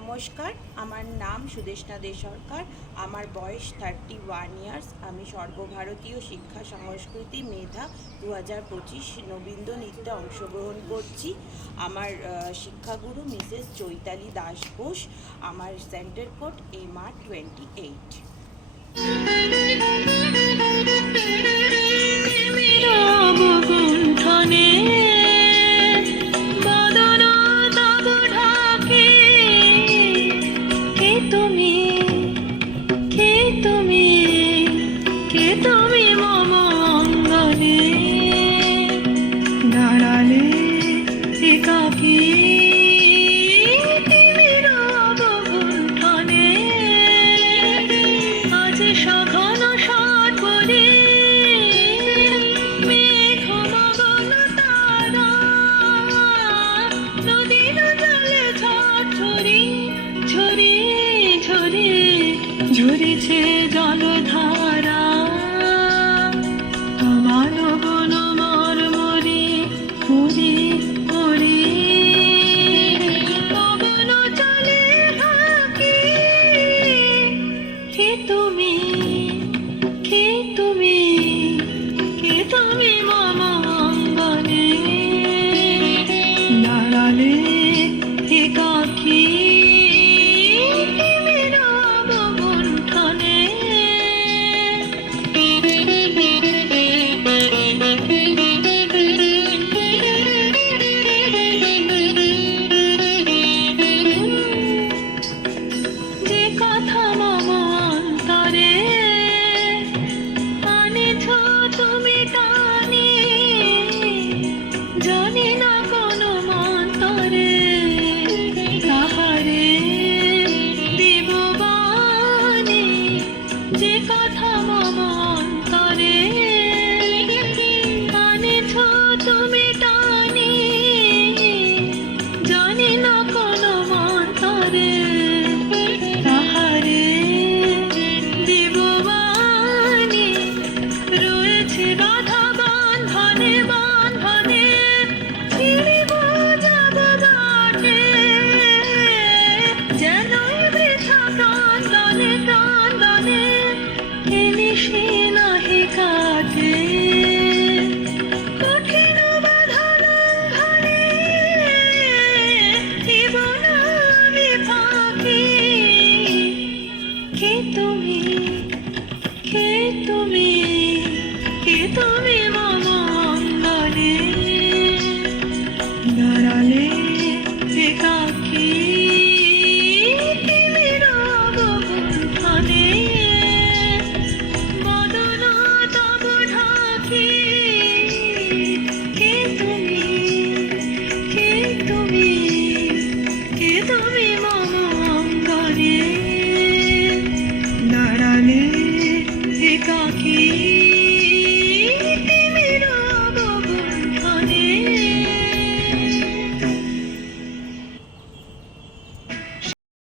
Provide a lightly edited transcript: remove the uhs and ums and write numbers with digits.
নমস্কার, আমার নাম সুদেষ্ণা দে সরকার। আমার বয়স 31 ইয়ার্স। আমি সর্বভারতীয় শিক্ষা সংস্কৃতি মেধা 2025 নবীন্দ্র নৃত্যে অংশগ্রহণ করছি। আমার শিক্ষাগুরু মিসেস চৈতালি দাস ঘোষ। আমার সেন্টার কোড MR28। দাঁড়ালে একাকী তিমির অবগুণ্ঠনে, আজ সঘন সাত বলি মেঘমগন তারা, নদীর জলে ঝরঝরি ঝরি ঝরি ঝরিছে জলধারা। তোমার বন মরমরি পুরি পুরি পবন চলে থাকি। কে তুমি, কে তুমি, কে তুমি মম অঙ্গনে, দাঁড়ালে একাকী তিমির অবগুণ্ঠনে। যে কথা মম অন্তরে আনেছ তুমি টানি, জানি না কোন মন্তরে তাহারে দিব বাণী। যে কথা মম অন্তরে আনেছ তুমি টানি, জানি না কোন মন্তরে তাহারে দিব বাণী। রয়েছে বাধা বন্ধনে বন্ধনে, ছিঁড়িব যাব ঘাটে, যেনই বৃথা ক্রন্দনে ক্রন্দনে এ নিশি নাহি কাটে। কঠিন বাধা লঙ্ঘনে দিব না আমি ফাঁকি। কে তুমি, কে তুমি, কে তুমি মম অঙ্গনে, দাঁড়ালে একাকী তিমির অবগুণ্ঠনে। বদন তব ঢাকি। কে তুমি, কে তুমি, কে তুমি মম অঙ্গনে, দাঁড়ালে একাকী।